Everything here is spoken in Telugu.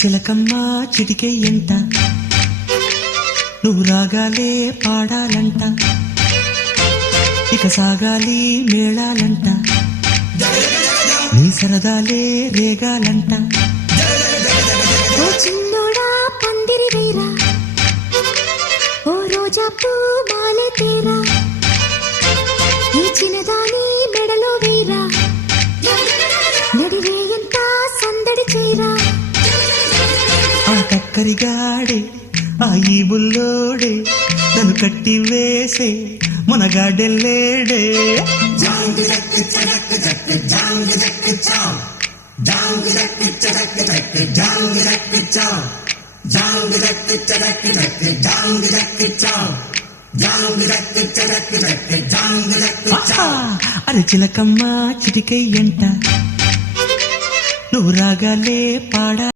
చిలకమ్మ చిటికెయ్యంట, నువ్వు రాగాలే పాడాలంట, ఇక సాగాలి మేళాలంట, నీ సరదాలే రేగాలంట. ఓ చిన్నోడా పందిరి వేరా, ఓ రోజా పూ మాలే తేరా, ఈ చిన్నదాని మెడలో వేరా, నడివే ఎంత సందడి చేరా. ఆ కక్కరిగాడే ఆ ఈ బుల్లోడే నన్ను కట్టి వేసే మునగాడెల్లేడే. అరే చిలకమ్మ చిటికెయ్యంట, నువ్వు రాగాలే పాడా